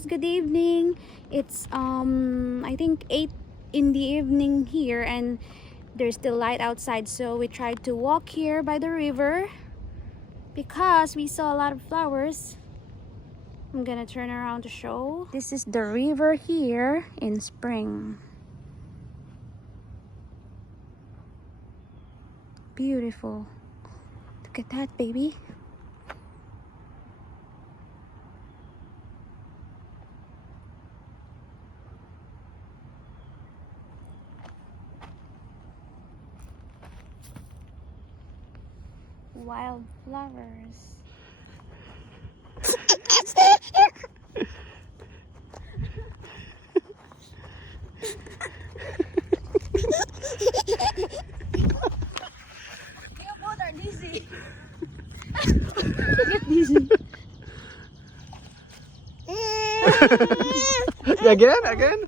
guys, good evening. It's I think 8 in the evening here, and there's still light outside, so we tried to walk here by the river because we saw a lot of flowers. I'm gonna turn around to show. This is the river here in spring. Beautiful. Look at that, baby. Wildflowers. You both are dizzy. Get dizzy. Again?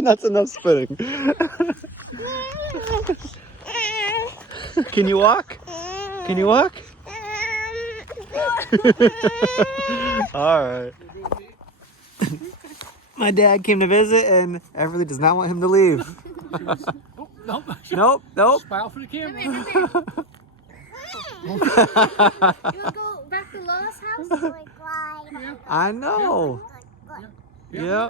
That's enough spitting. Can you walk? Can you walk? Alright. My dad came to visit and Everly does not want him to leave. Nope. Smile for the camera. Come here. You wanna go back to Lola's house? I know. Yeah.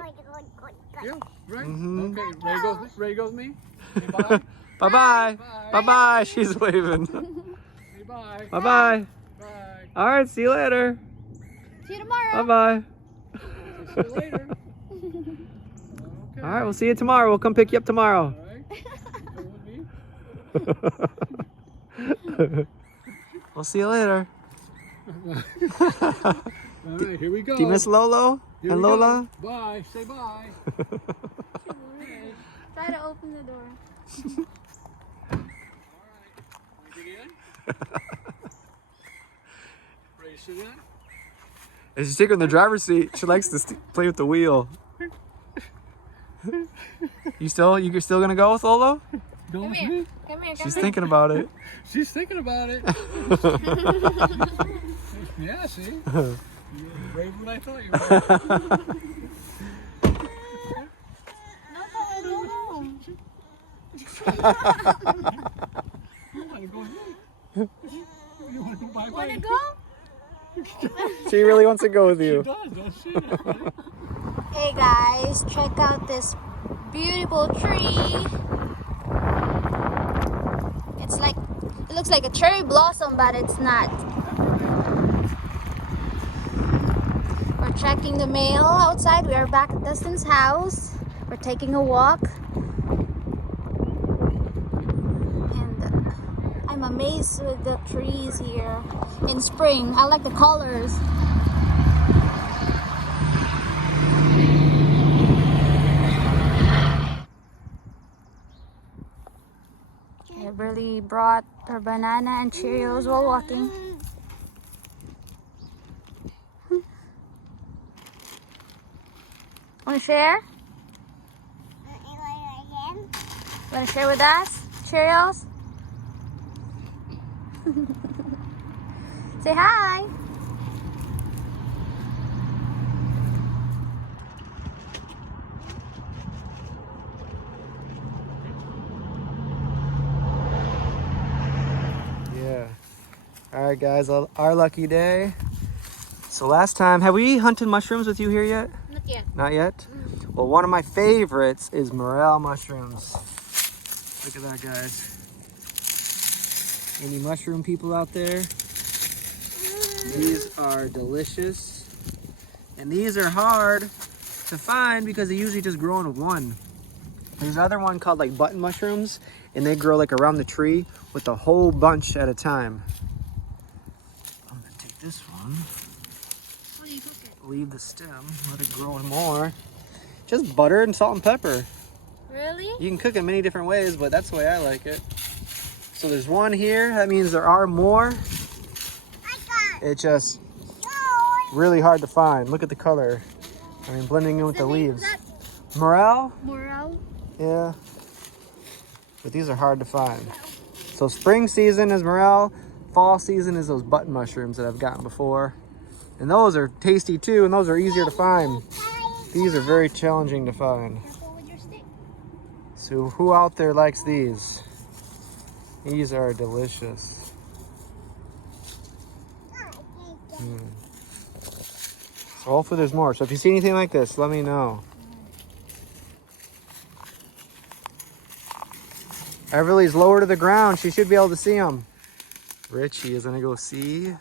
Yeah, right. Mhm. Okay, ready goes me. Say bye. Bye-bye. Bye-bye. She's waving. Say bye. Bye-bye. Bye. Alright, see you later. See you tomorrow. Bye-bye. See you later. Okay. Alright, we'll see you tomorrow. We'll come pick you up tomorrow. All right. You come with me? We'll see you later. All right, here we go. Do you miss Lolo Here and we go. Lola? Bye. Say bye. Try to open the door. All right. Want to get in? Ready to sit in? And she's taking the driver's seat. She likes to play with the wheel. You're still gonna go with Lolo? Go Come with here. me? Come here. She's thinking about it. She's thinking about it. Yeah, see? You're brave when I thought you were. No. You want to go with me? You want to go bye-bye? Wanna go? She really wants to go with She you. does, don't she? That's funny. Hey guys, check out this beautiful tree. It looks like a cherry blossom, but it's not. We're checking the mail outside. We are back at Dustin's house. We're taking a walk. And I'm amazed with the trees here in spring. I like the colors. Really brought her banana and Cheerios while walking. Want to share? Want to share with us? Cheerios? Say hi! Alright guys, our lucky day. So last time, have we hunted mushrooms with you here yet? Not yet. Not yet? Well, one of my favorites is morel mushrooms. Look at that, guys. Any mushroom people out there? These are delicious. And these are hard to find because they usually just grow in one. There's another one called like button mushrooms, and they grow like around the tree with a whole bunch at a time. I'm gonna take this one. How do you cook it? Leave the stem, let it grow more. Just butter and salt and pepper. Really? You can cook it many different ways, but that's the way I like it. So there's one here. That means there are more. It's just really hard to find. Look at the color. I mean, blending in with the leaves. Morel? Morel? Yeah. but these are hard to find. So spring season is morel, fall season is those button mushrooms that I've gotten before. And those are tasty too, and those are easier to find. These are very challenging to find. So who out there likes these? These are delicious. So hopefully there's more. So if you see anything like this, let me know. Everly's lower to the ground. She should be able to see them. Richie is gonna go see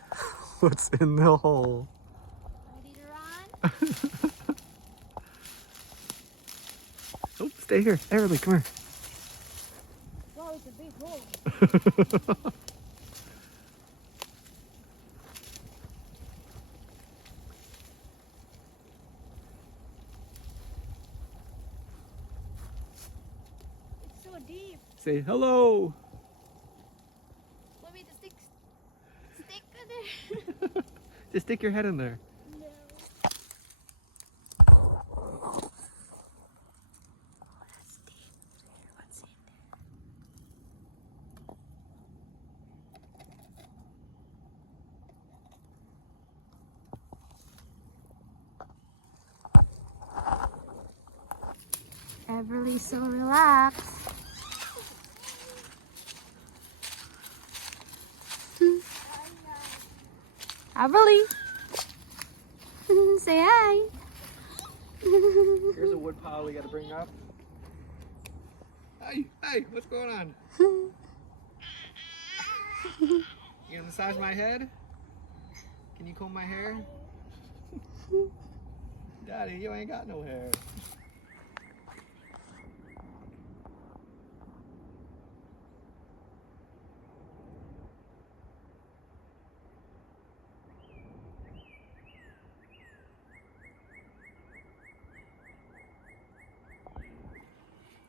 what's in the hole. Ready to run? Oh, stay here. Everly, come here. Wow, it's a big hole. It's so deep. Say hello. Want me to stick in there? Just stick your head in there. No. That's deep. What's in there? Everly's so relaxed. Everly. Say hi. Here's a wood pile we gotta bring up. Hey, what's going on? You gonna massage my head? Can you comb my hair? Daddy, you ain't got no hair.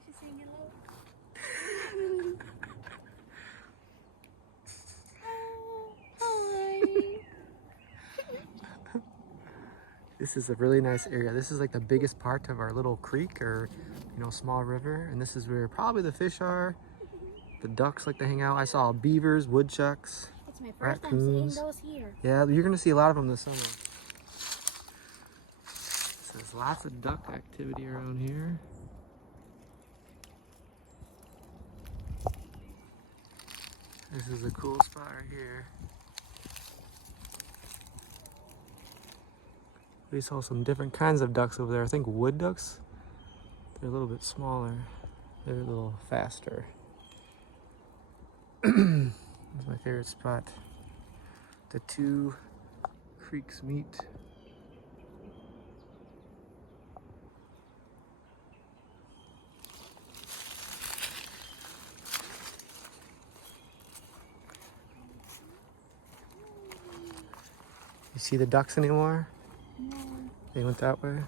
She's saying hello. Hi. This is a really nice area. This is like the biggest part of our little creek or, small river. And this is where probably the fish are. The ducks like to hang out. I saw beavers, woodchucks. It's my first time Raccoons. seeing those here. Yeah, you're gonna see a lot of them this summer. So there's lots of duck activity around here. This is a cool spot right here. We saw some different kinds of ducks over there. I think wood ducks. They're a little bit smaller. They're a little faster. This is my favorite spot. The two creeks meet. You see the ducks anymore? No. They went that way.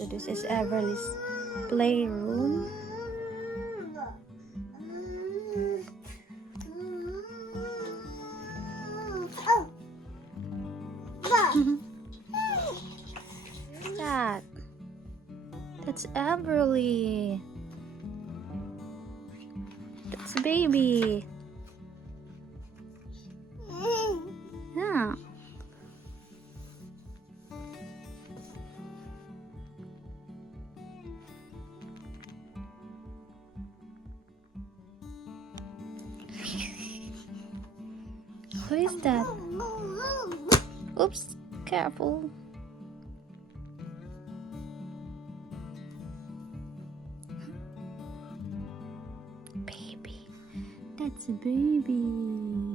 So this is Everly's playroom. What's that? That's That's Everly. That's a baby. Yeah. Who is that? Oops, careful. Baby. That's a baby.